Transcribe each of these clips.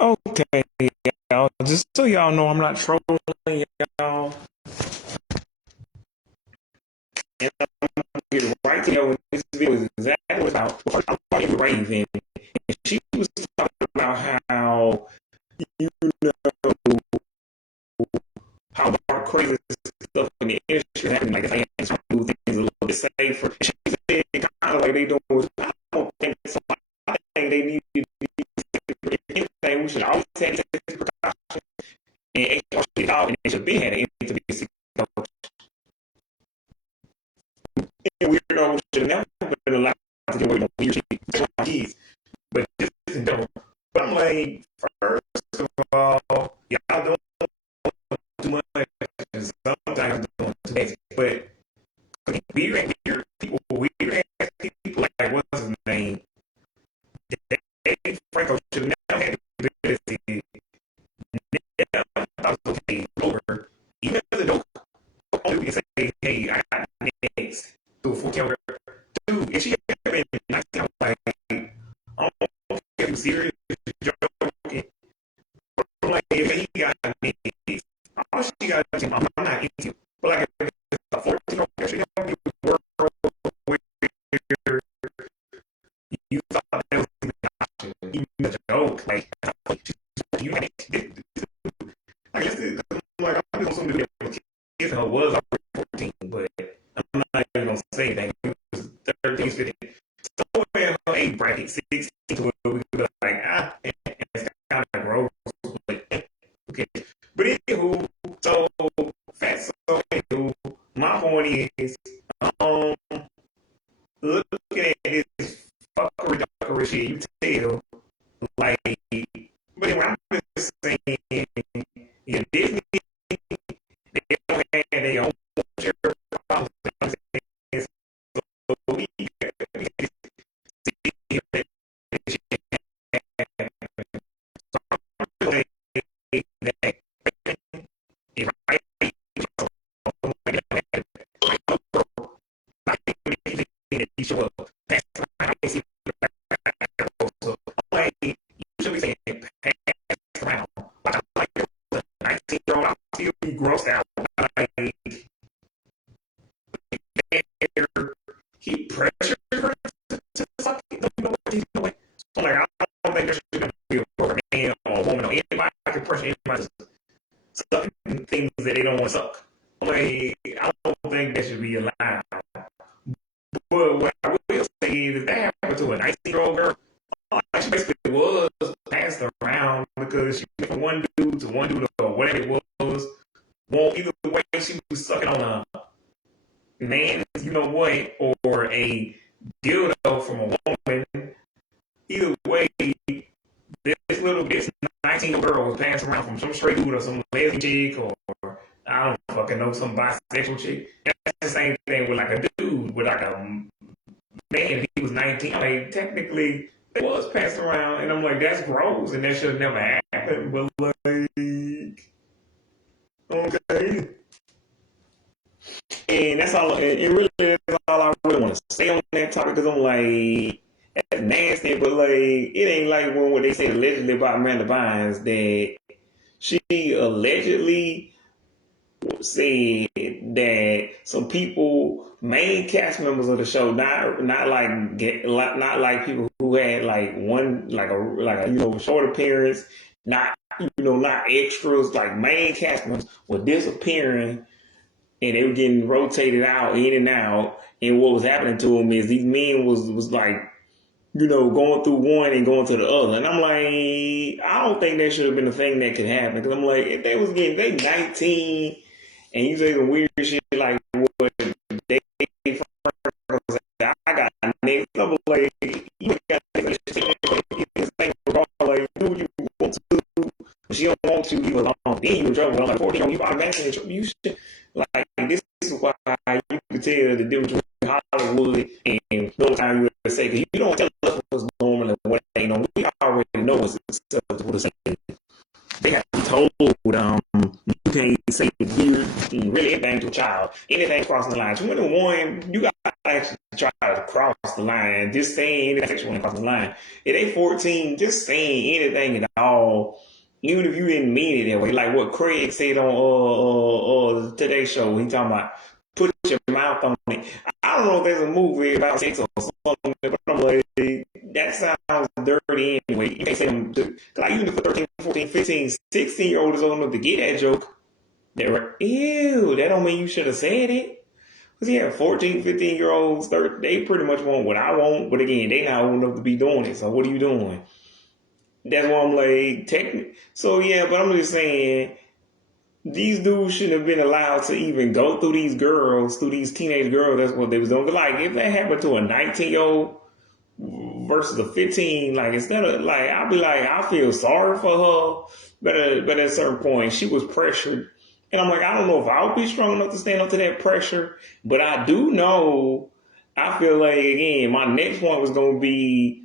Okay, y'all. Just so y'all know, I'm not trolling y'all. And I'm gonna get right to you. This video is exactly about Raven. And she was talking about how you know how our crazy stuff in the industry happening, like the fans trying to do things a little bit safer. And she said kind of like they doing. I don't think so. I think they need to be anything. We should always have safety precautions. And HR should out, and they should be had an intimacy coach. And weirdo should have never been allowed to get away with weird shit. Kids. But this isn't double. But I'm like, first of all, y'all doing too much. And sometimes doing too much. But weird people, weird ass people, like, what's his name? Dave Franco should have never had the ability. Never thought it was okay. Over. Even as a dope, only we can say, hey, I got next. Do a full camera. Dude, if she had been nice, I'm like, I don't care if you serious, joking. I'm like, if he got next, all she got to do, I'm not into it. But like, if it's a 14-year-old, she don't be a world where you thought that was an option. Even a joke. Like, you had it. I guess like, I'm just going to do that. Kids was already 14, but I'm not even going to say anything. It was 13, 15. So in her age bracket, 16 to we could be like, it's kind of gross. But, okay. But anywho, so, fat, so anywho, my point is, um, looking at this fuckery shit, you tell, like, but anyway, I'm just saying, yeah, Disney, they don't have their own policy. So we see that you show up. That's why I see so like you should be saying pass around. Like I'm like the 19-year-old, I'll still be grossed out. Like he pressured her to suck it. Don't know what he's doing. So like I don't think there should be a man or a woman or anybody can pressure anybody to suck things that they don't want to suck. Like I don't think that should be allowed. But what I will say is that happened to a 19-year-old girl. She basically was passed around because she went from one dude to one dude or whatever it was. Well, either way, she was sucking on a man, you know what, or a dildo from a woman. Either way, this 19-year-old girl was passed around from some straight dude or some lesbian chick or I don't fucking know, some bisexual chick. That's the same thing with like a dude with like a man, he was 19. Like, technically, it was passed around, and I'm like, that's gross, and that should have never happened. But like, okay, and that's all. It really is all I really want to say on that topic because I'm like, that's nasty. But like, it ain't like when what they say allegedly about Amanda Bynes that she allegedly said that some people, main cast members of the show, not like people who had like one like a short appearance, not extras, like main cast members were disappearing and they were getting rotated out in and out. And what was happening to them is these men was like going through one and going to the other. And I'm like, I don't think that should have been a thing that could happen. Because I'm like, if they was getting, they 19 and you say some weird shit like what they I got next. I'm like, you got this thing like, do what you want to. But she don't want to leave alone. Then you in trouble. I'm like, 14, you automatically in trouble. You should, like, this is why you can tell the difference between Hollywood and no time you ever say, because you don't tell us what's normal and what ain't normal. We already know what's acceptable to say. They got to be told, you can't say weird, really anything to a child, anything crossing the line. 21, you got actually try to cross the line, just saying anything sexual and cross the line. If they 14, just saying anything at all, even if you didn't mean it that way, like what Craig said on today's show, he talking about put your mouth on it. I don't know if there's a movie about sex or something, but I'm like, that sounds dirty anyway. You can't say them, like even for 13, 14, 15, 16-year-old is old enough to get that joke. They're like, ew, that don't mean you should have said it. Because yeah, 14, 15-year-olds, they pretty much want what I want, but again, they not old enough to be doing it. So what are you doing? That's why I'm like, technically. So yeah, but I'm just saying, these dudes shouldn't have been allowed to even go through these girls, through these teenage girls. That's what they was doing. But like, if that happened to a 19-year-old versus a 15, like instead of like, I'll be like, I feel sorry for her, but at a certain point, she was pressured. And I'm like, I don't know if I'll be strong enough to stand up to that pressure, but I do know, I feel like, again, my next point was going to be,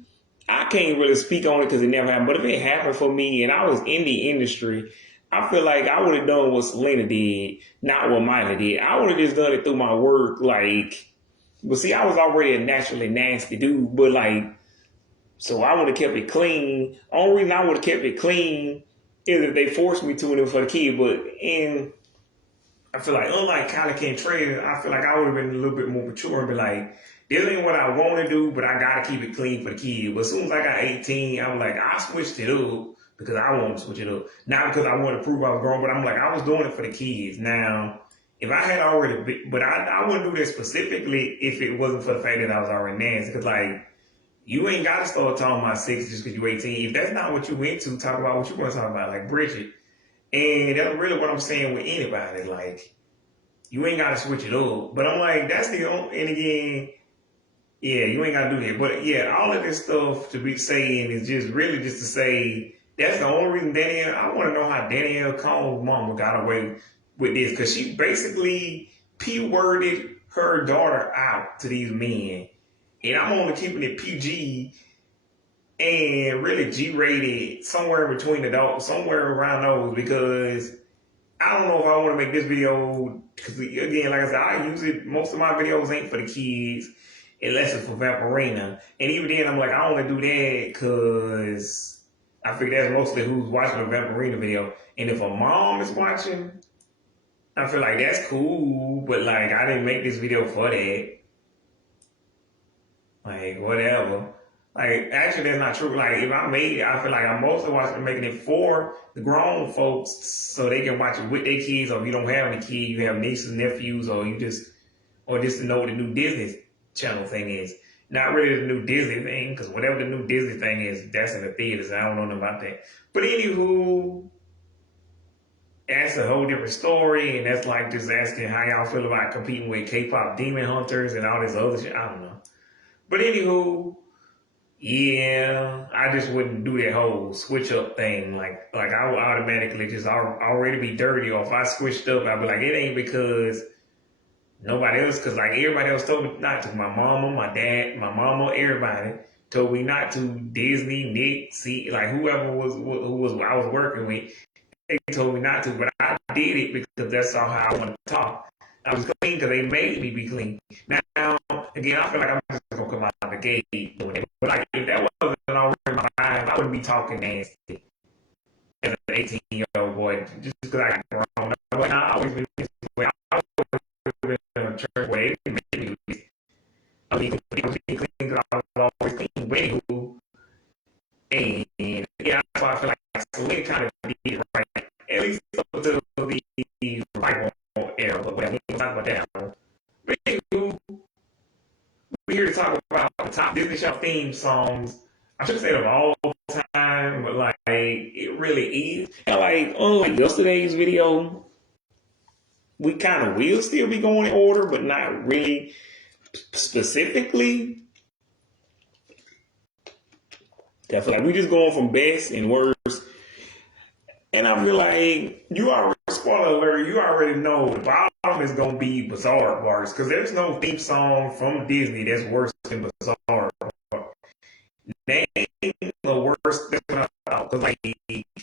I can't really speak on it because it never happened, but if it happened for me and I was in the industry, I feel like I would have done what Selena did, not what Miley did. I would have just done it through my work, like, but see, I was already a naturally nasty dude, but like, so I would have kept it clean. Only reason I would have kept it clean is if they forced me to and it was for the kid, but I feel like, unlike Kylie Ken Trey, I feel like I would have been a little bit more mature and be like, this ain't what I want to do, but I got to keep it clean for the kid. But as soon as I got 18, I was like, I switched it up because I wanted to switch it up. Not because I wanted to prove I was grown, but I'm like, I was doing it for the kids. Now, if I had already, but I wouldn't do this specifically if it wasn't for the fact that I was already nasty. Because, like, you ain't got to start talking about sex just because you're 18. If that's not what you into, talk about what you want to talk about, like Bridget. And that's really what I'm saying with anybody. Like, you ain't got to switch it up. But I'm like, that's the only, and again, yeah, you ain't got to do that. But yeah, all of this stuff to be saying is just really just to say, that's the only reason Danielle, I want to know how Danielle Combs' mama got away with this. Because she basically P-worded her daughter out to these men. And I'm only keeping it PG and really G-rated somewhere between adults, somewhere around those, because I don't know if I want to make this video, because again, like I said, I use it, most of my videos ain't for the kids, unless it's for Vaporina. And even then, I'm like, I only do that because I figure that's mostly who's watching the Vaporina video. And if a mom is watching, I feel like that's cool, but like, I didn't make this video for that. Like, whatever. Like, actually, that's not true. Like, if I made it, I feel like I'm mostly making it for the grown folks so they can watch it with their kids, or if you don't have any kids, you have nieces, nephews, or just to know what the new Disney Channel thing is. Not really the new Disney thing, because whatever the new Disney thing is, that's in the theaters. I don't know nothing about that. But anywho, that's a whole different story, and that's like just asking how y'all feel about competing with K-pop demon hunters and all this other shit. I don't know. But anywho, yeah, I just wouldn't do that whole switch up thing. Like I would automatically just already be dirty, or if I switched up, I'd be like, it ain't because nobody else, because like everybody else told me not to. My mama, my dad, my mama, everybody told me not to. Disney, Nick, see, like whoever who I was working with, they told me not to, but I did it because that's all how I want to talk. I was clean because they made me be clean. Now, again, I feel like I'm just going to come out the gate doing it. But like, if that wasn't already in my mind, I wouldn't be talking nasty as an 18-year-old boy just because I got wrong. I'm like, I always been this way. I always been in a church where they didn't make me do this. I mean, I was being clean because I was always clean. But anywho, and yeah, that's why I feel like Selena kind of did it right. At least up to the Bible era, but whatever. We'll talk about that. But anywho, we're here to talk about the top Disney Channel theme songs. I should say of all time, but like it really is. And like unlike yesterday's video, we kind of will still be going in order, but not really specifically. I feel like we just going from best and worst. And I feel like you already, spoiler alert, you already know the bottom is going to be Bizarre Parks, because there's no theme song from Disney that's worse than Bizarre Parks. Name the worst thing because like, maybe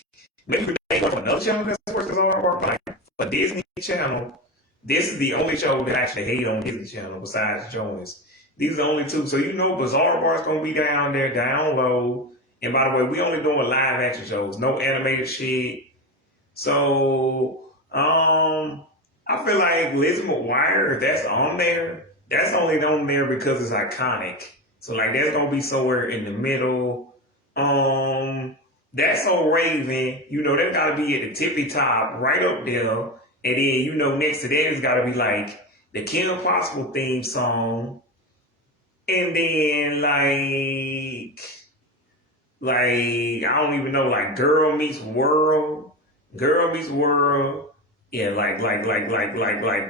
you name another channel that's worse than Bizarre Parks, but like, for Disney Channel, this is the only show that I actually hate on Disney Channel besides Jones. These are the only two. So you know Bizarre Bar's gonna be down there, down low. And by the way, we only doing live action shows, no animated shit. So I feel like Lizzie McGuire, if that's on there, that's only on there because it's iconic. So like that's gonna be somewhere in the middle. That's So Raven, you know, that's gotta be at the tippy top, right up there. And then, you know, next to that it's gotta be like the Kim Possible theme song. And then like I don't even know, like Girl Meets World. Girl Meets World. Yeah, like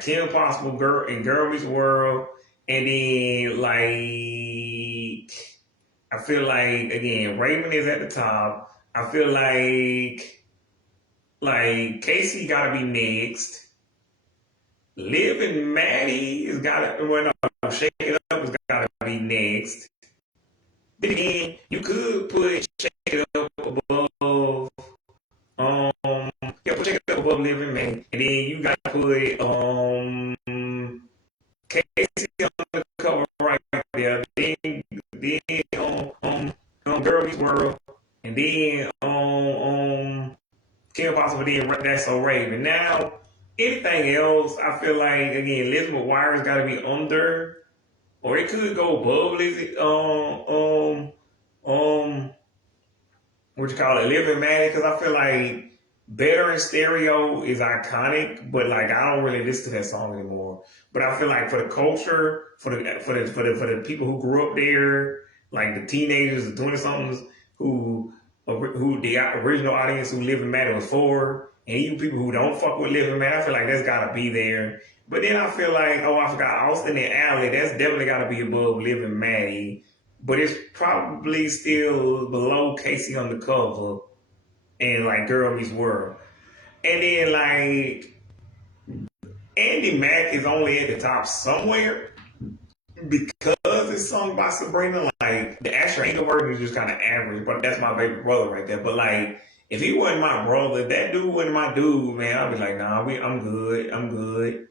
Kim Possible Girl and Girl Meets World. And then like I feel like again, Raven is at the top. I feel like Casey gotta be next. Liv and Maddie is gotta well no, Shake It Up has gotta be next. Then again, you could put Shake It Up above yeah, put Shake It Up above Liv and Maddie. And then you gotta put Casey on the cover right there. Then Girl Meets World. And then Kim Possible did That's So Raven. Now, anything else, I feel like again, Liz McGuire's got to be under, or it could go above Lizzie. What you call it, Liv and Maddie, because I feel like Better in Stereo is iconic, but like I don't really listen to that song anymore. But I feel like for the culture, for the people who grew up there, like the teenagers, the 20-somethings who the original audience who Liv and Maddie was for, and even people who don't fuck with Liv and Maddie, I feel like that's gotta be there. But then I feel like, oh, I forgot Austin and Ally, that's definitely gotta be above Liv and Maddie. But it's probably still below Casey on the cover and like Girl Meets World. And then like Andy Mack is only at the top somewhere because it's sung by Sabrina. Like the Asher Angel version is just kind of average, but that's my baby brother right there. But like if he wasn't my brother, that dude wasn't my dude, man, I'd be like, nah, I'm good.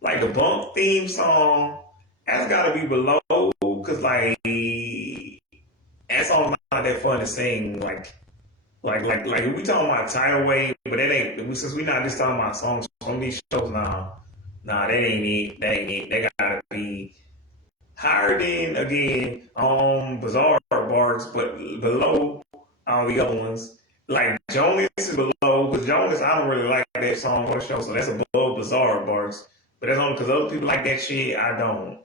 Like the Bump theme song, that's gotta be below, cause like that song's not that fun to sing. Like we talking about tidal wave, but that ain't, since we not just talking about songs from these shows now. Nah, that ain't it. That gotta be higher than again Bizarre Barks, but below all the other ones. Like Jonas is below, because Jonas I don't really like that song or show, so that's above Bizarre Barks. But that's only because other people like that shit. I don't.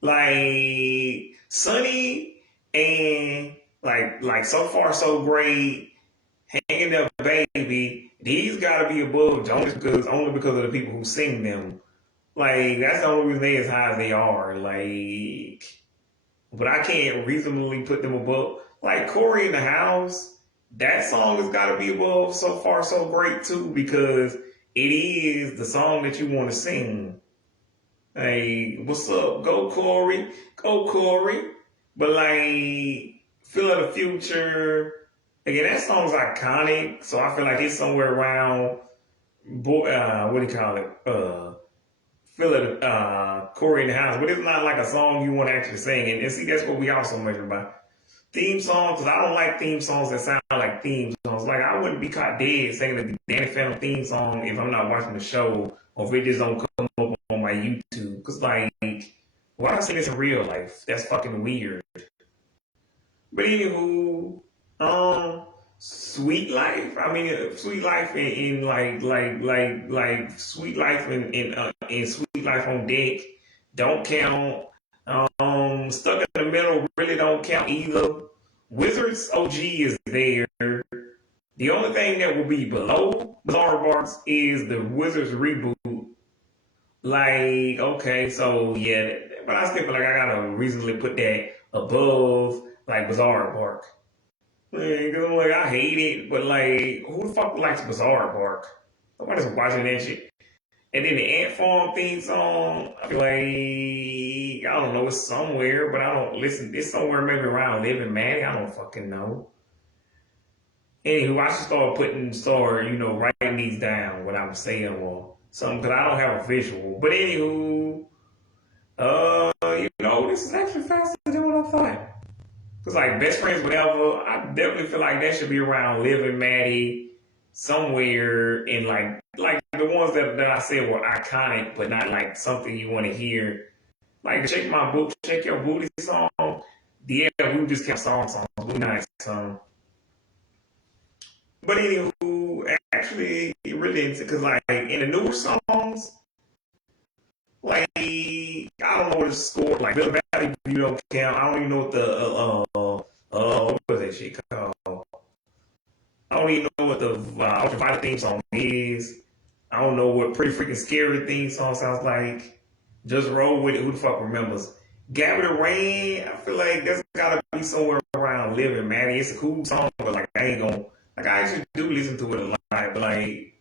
Like Sunny and like So Far So Great, Hanging Up Baby, these gotta be above Jonas only because of the people who sing them. Like that's the only reason they as high as they are. Like, but I can't reasonably put them above. Like Corey in the House, that song has got to be above So Far So Great too, because it is the song that you want to sing. Hey, what's up? Go Corey. But like Feel of the Future, again, that song's iconic, so I feel like it's somewhere around what do you call it? Feel it, Corey in the House, but it's not like a song you want to actually sing. And see, that's what we also measure by. Theme songs, because I don't like theme songs that sound like theme songs. Like, I wouldn't be caught dead singing the Danny Phantom theme song if I'm not watching the show or if it just don't come up on my YouTube. Because, like, why I sing this in real life? That's fucking weird. But anywho, Sweet Life. I mean, Sweet Life in Sweet Life in Sweet Life on Deck don't count. Stuck in the Middle really don't count either. Wizards OG is there. The only thing that will be below Bizarre Barks is the Wizards reboot. Like, okay, so yeah, but I still feel like I gotta reasonably put that above like Bizarre Bark. Because I'm like, I hate it, but like, who the fuck likes Bizarre Bark? Nobody's watching that shit. And then the Ant Farm theme song, I feel like, I don't know, it's somewhere, but I don't listen. It's somewhere maybe around Liv and Maddie. I don't fucking know. Anywho, I should start, writing these down, what I'm saying or something, because I don't have a visual. But anywho, this faster than what I thought. Cause like Best Friends Whatever, I definitely feel like that should be around Liv and Maddie somewhere in like the ones that I said were iconic, but not like something you want to hear. Like Shake Your Booty song. Yeah, we just kept songs, we nice song. But anywho, actually, it really into because like in the newer songs, like I don't know what it's scored. Like Bill Valley, you don't count. I don't even know what the what was that shit called? I don't even know what the Ultraviolet theme song is. I don't know what Pretty Freaking Scary theme song sounds like. Just roll with it. Who the fuck remembers? Gabby the Rain, I feel like that's gotta be somewhere around Living Maddie. It's a cool song, but like I ain't gonna like I actually do listen to it a lot, but like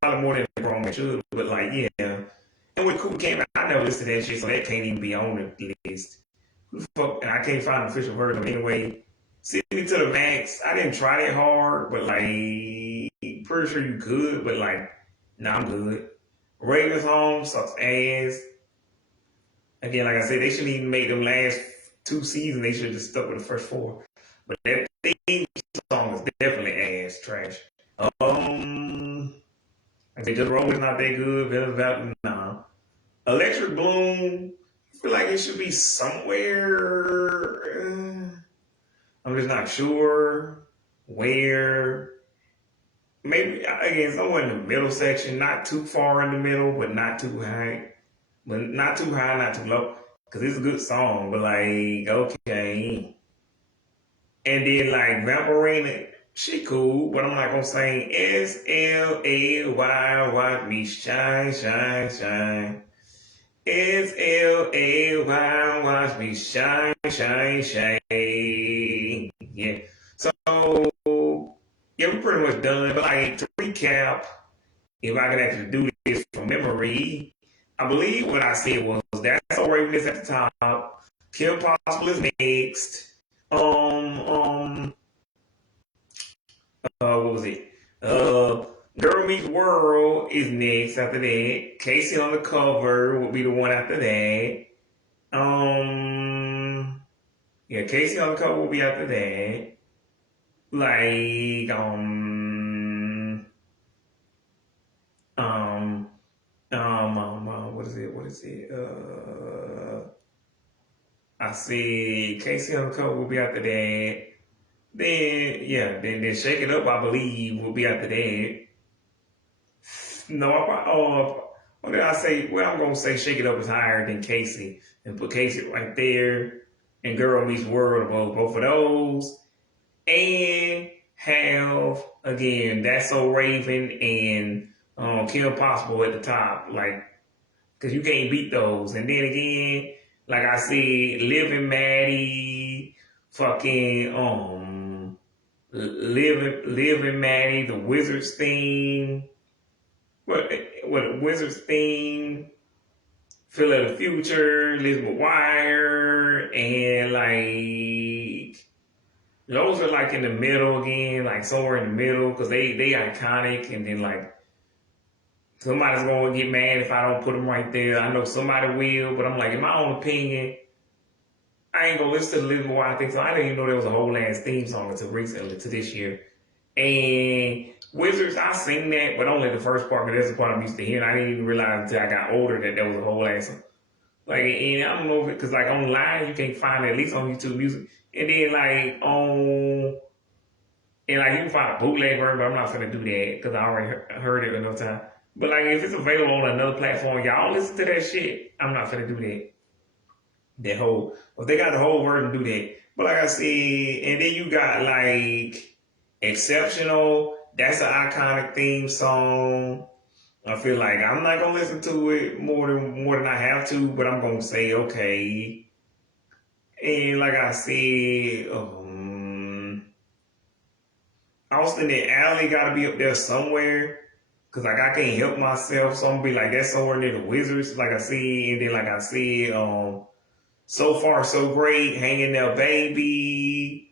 probably more than wrong I should. But like yeah. And when Cooper came out, I never listened to that shit, so that can't even be on the list. Who the fuck and I can't find an official version of it anyway. Sydney to the Max, I didn't try that hard, but like pretty sure you could, but like nah, I'm good. Raven's Home sucks ass. Again, like I said, they shouldn't even make them last 2 seasons. They should have just stuck with the first 4. But that theme song is definitely ass trash. I say Just Roll is not that good. Nah. Electric Bloom, I feel like it should be somewhere. I'm just not sure where. Maybe again somewhere in the middle section, not too far in the middle, but not too high. But not too high, not too low. Cause it's a good song, but like, okay. And then like Vampirina, she cool, but I'm not gonna sing SLAY, watch me shine, shine, shine. SLAY, watch me shine, shine, shine. Yeah. So yeah, we're pretty much done. But like to recap, if I could actually do this from memory, I believe what I said was That's So Raven is at the top. Kim Possible is next. What was it? Girl Meets World is next after that. Casey on the Cover will be the one after that. Yeah, Casey on the Cover will be after that. Like, what is it? I see Casey on the Cover will be after that. Then Shake It Up, I believe, will be after that. No, what did I say? Well, I'm gonna say Shake It Up is higher than Casey, and put Casey right there, and Girl Meets World above both of those, and have again That's So Raven and Kim Possible at the top, like, cause you can't beat those. And then again, like I said, Living Maddie, fucking Living Maddie, the Wizards theme. What Wizards theme, Feel of the Future, Elizabeth Wire, and like those are like in the middle again, like somewhere in the middle, because they iconic, and then like somebody's gonna get mad if I don't put them right there. I know somebody will, but I'm like, in my own opinion, I ain't gonna listen to the Elizabeth Wire thing, so I didn't even know there was a whole ass theme song until recently, to this year. And Wizards, I sing that, but only the first part, because that's the part I'm used to hearing. I didn't even realize until I got older that there was a whole ass. Like, and I don't know if it, because like online, you can't find it, at least on YouTube Music. And then like and like you can find a bootleg version, but I'm not gonna do that because I already heard it enough time. But like if it's available on another platform, y'all listen to that shit. I'm not gonna do that. If they got the whole version, do that. But like I said, and then you got like Exceptional, that's an iconic theme song. I feel like I'm not gonna listen to it more than I have to, but I'm gonna say okay. And like I said, Austin and Alley gotta be up there somewhere. Cause like I can't help myself, so I'm gonna be like that's somewhere near the Wizards, like I said, and then like I said, So Far So Great, Hanging There Baby,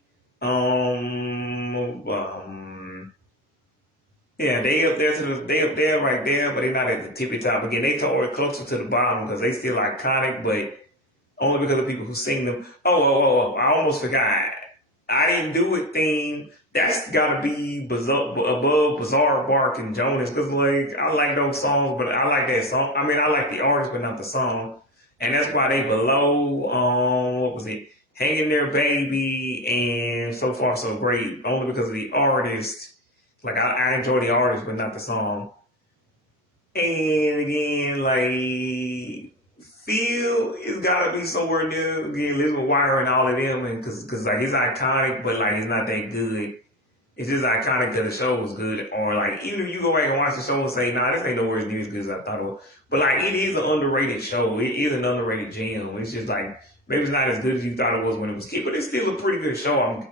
yeah, they up there right there, but they're not at the tippy top. Again, they toward closer to the bottom because they still iconic, but only because of people who sing them. I almost forgot. I Didn't Do It theme. That's got to be above Bizarre Bark and Jonas, because like I like those songs, but I like that song. I mean, I like the artist, but not the song, and that's why they below. What was it? Hanging There, Baby, and So Far So Great. Only because of the artist. Like I enjoy the artist, but not the song. And again, like Phil is gotta be somewhere new. Again, Elizabeth Wire and all of them, and because like he's iconic, but like he's not that good. It's just iconic because the show was good, or like even if you go back and watch the show and say, "Nah, this ain't nowhere near as good as I thought it was." But like it is an underrated show. It is an underrated gem. It's just like maybe it's not as good as you thought it was when it was kid, but it's still a pretty good show.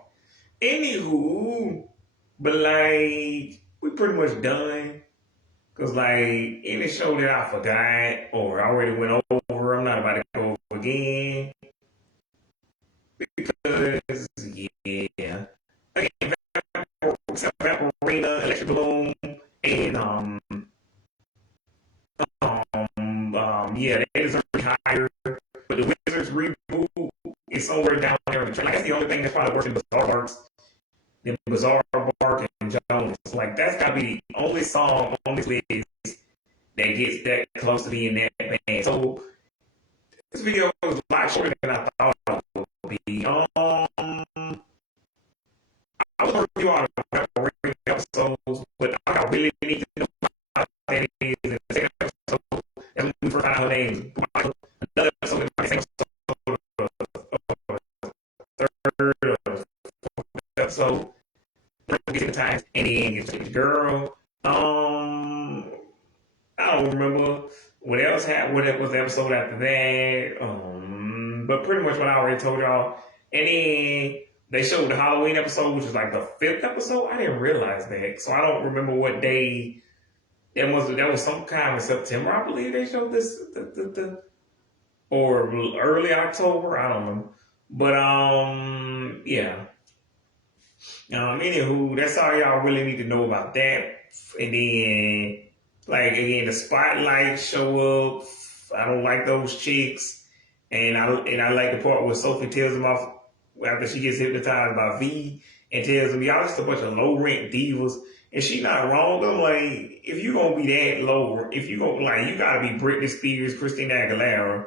Anywho, but like we pretty much done. Cause like any show that I forgot or already went over, I'm not about to go over again. Because yeah, again, Vaporina, Electric Bloom, and yeah, they deserve to be higher. But the Wizards reboot is somewhere down there in the track. Like, that's the only thing that's probably worse than Bizarre Barks. Than Bizarre Bark and Jones. Like that's gotta be the only song on this list that gets that close to being that band. So this video was a lot shorter than I thought it would be. I was going to review all the episodes, but I really need to know about that is in the second episode. That's when we first found out her name. Another episode, the same episode, third or fourth episode. Get the times, and then get the girl. I don't remember what else happened. What was the episode after that? But pretty much what I already told y'all. And then they showed the Halloween episode, which was like the 5th episode. I didn't realize that, so I don't remember what day. That was some kind of September, I believe they showed this, or early October. I don't know, but yeah. Anywho, that's all y'all really need to know about that. And then, like again, the spotlight show up. I don't like those chicks, and I like the part where Sophie tells them off after she gets hypnotized by V and tells them, "Y'all just a bunch of low rent divas." And she not wrong. I'm like, if you gonna be that low, if you gonna like, you gotta be Britney Spears, Christina Aguilera,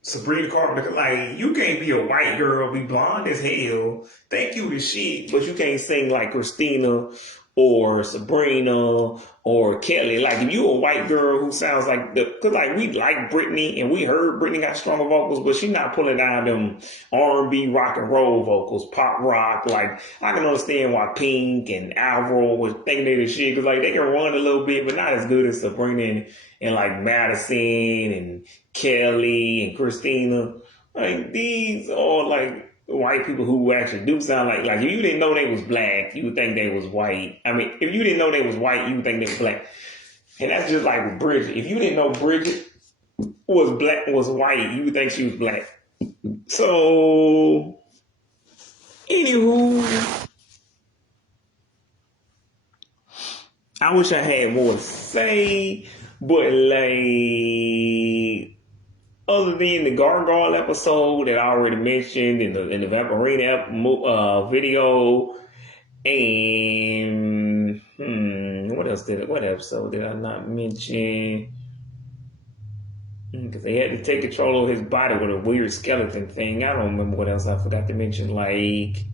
Sabrina Carpenter. Like, you can't be a white girl, be blonde as hell, think you the shit, but you can't sing like Christina or Sabrina or Kelly. Like, if you a white girl who sounds like cause like we like Britney and we heard Britney got stronger vocals, but she's not pulling down them R&B rock and roll vocals, pop rock. Like, I can understand why Pink and Alvaro was thinking they the shit, cause like they can run a little bit, but not as good as Sabrina and like Madison and Kelly and Christina. Like, these are like white people who actually do sound like if you didn't know they was black, you would think they was white. I mean, if you didn't know they was white, you would think they was black. And that's just like with Bridget. If you didn't know Bridget was white, you would think she was black. So, anywho, I wish I had more to say, but like, other than the Gargoyle episode that I already mentioned in the Vaporina video, and what episode did I not mention? Because they had to take control of his body with a weird skeleton thing. I don't remember what else I forgot to mention. Like,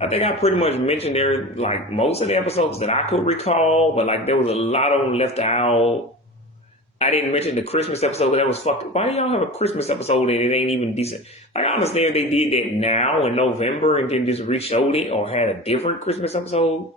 I think I pretty much mentioned there like most of the episodes that I could recall, but like there was a lot of them left out. I didn't mention the Christmas episode, but that was fucking. Why do y'all have a Christmas episode and it ain't even decent? Like, I understand they did that now in November and then just re-showed it or had a different Christmas episode.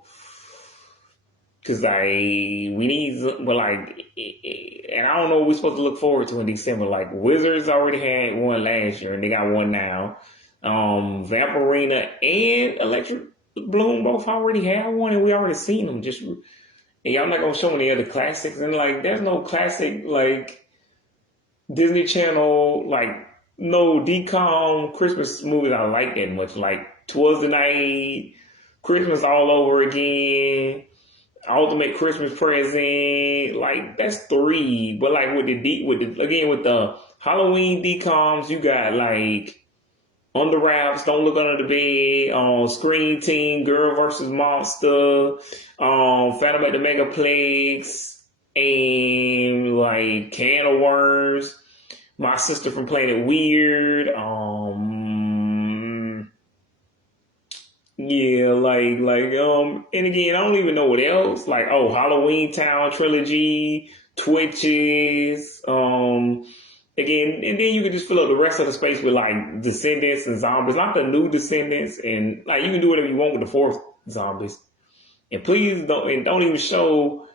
Cause like we need, but like, and I don't know what we're supposed to look forward to in December. Like, Wizards already had one last year and they got one now. Vaporina and Electric Bloom both already had one and we already seen them. Just, and y'all not gonna show any other classics. And like, there's no classic like Disney Channel, like no DCOM Christmas movies I like that much. Like 'Twas the Night, Christmas All Over Again. Ultimate Christmas present, like that's 3. But like with the Halloween decoms, you got like Under Wraps, Don't Look Under the Bed, Screen Team, Girl versus Monster, Phantom at the Megaplex, and like Can of Worms, My Sister from Planet Weird, yeah, and again, I don't even know what else. Like, oh, Halloween Town trilogy, Twitches, again, and then you can just fill up the rest of the space with like Descendants and Zombies, not the new Descendants, and like you can do whatever you want with the fourth Zombies. And please don't even show.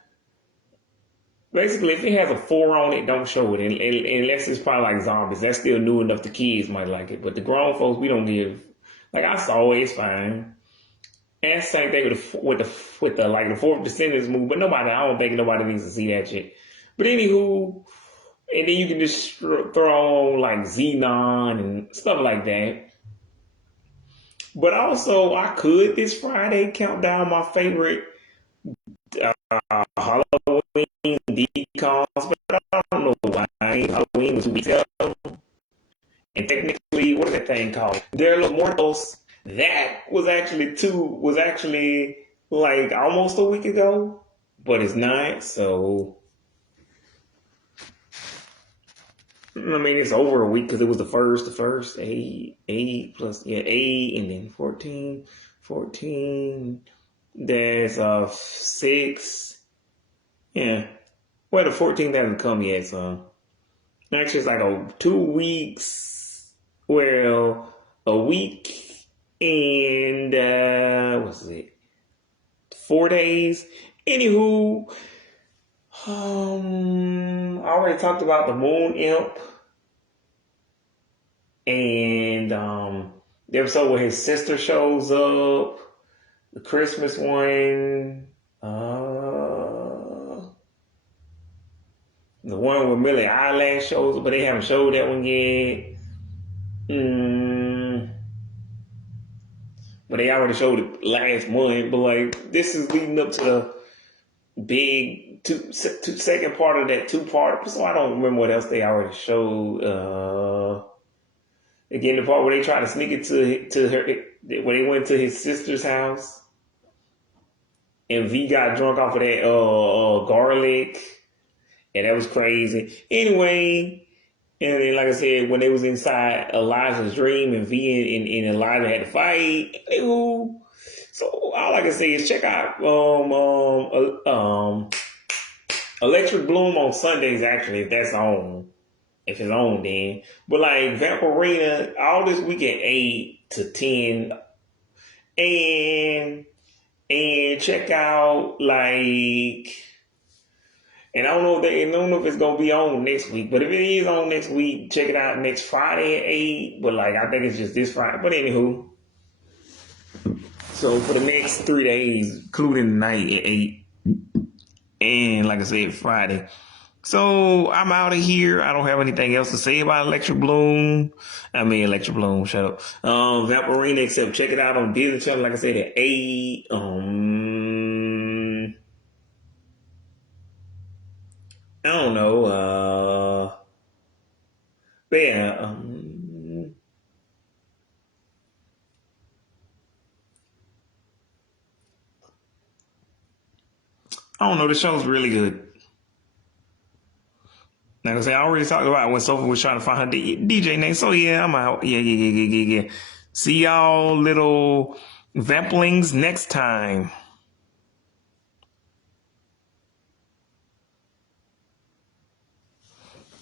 Basically, if it has a 4 on it, don't show it, unless it's probably like Zombies. That's still new enough the kids might like it, but the grown folks we don't give. Like I saw it, it's fine. And that's the same thing with the like the fourth Descendants movie, but I don't think nobody needs to see that shit. But anywho, and then you can just throw on like Xenon and stuff like that. But also, I could this Friday count down my favorite Halloween decals, but I don't know why. Halloween was 2 weeks ago. And technically, what is that thing called? Dia de los Muertos. That was actually like almost a week ago, but it's not. So, I mean, it's over a week because it was the first, 8 plus, 8, and then 14, there's 6, yeah. Well, the 14th hasn't come yet, so actually it's like 2 weeks, well, a week and, what's it, 4 days. Anywho, I already talked about the Moon Imp and the episode where his sister shows up, the Christmas one, the one where Millie Eyelash shows up, but they haven't showed that one yet. But they already showed it last month. But like this is leading up to the big second part of that 2-part. So I don't remember what else they already showed. Again, the part where they tried to sneak it to her, when they went to his sister's house, and V got drunk off of that garlic, and that was crazy. Anyway, and then, like I said, when they was inside Elijah's dream, and V and Elijah had to fight. So all I can say is check out Electric Bloom on Sundays. Actually, if that's on. If it's on, then. But like Vampirina, all this weekend 8 to 10, and check out like, and I don't know if it's gonna be on next week. But if it is on next week, check it out next Friday at 8. But like I think it's just this Friday. But anywho, so for the next 3 days, including the night at 8, and like I said, Friday. So I'm out of here. I don't have anything else to say about Electric Bloom. Shut up. Vampirina, except check it out on Disney Channel, like I said, at 8. I don't know. But yeah, I don't know. The show's really good. Like I said, I already talked about when Sophie was trying to find her DJ name. So yeah, I'm out. Yeah. See y'all little vamplings next time.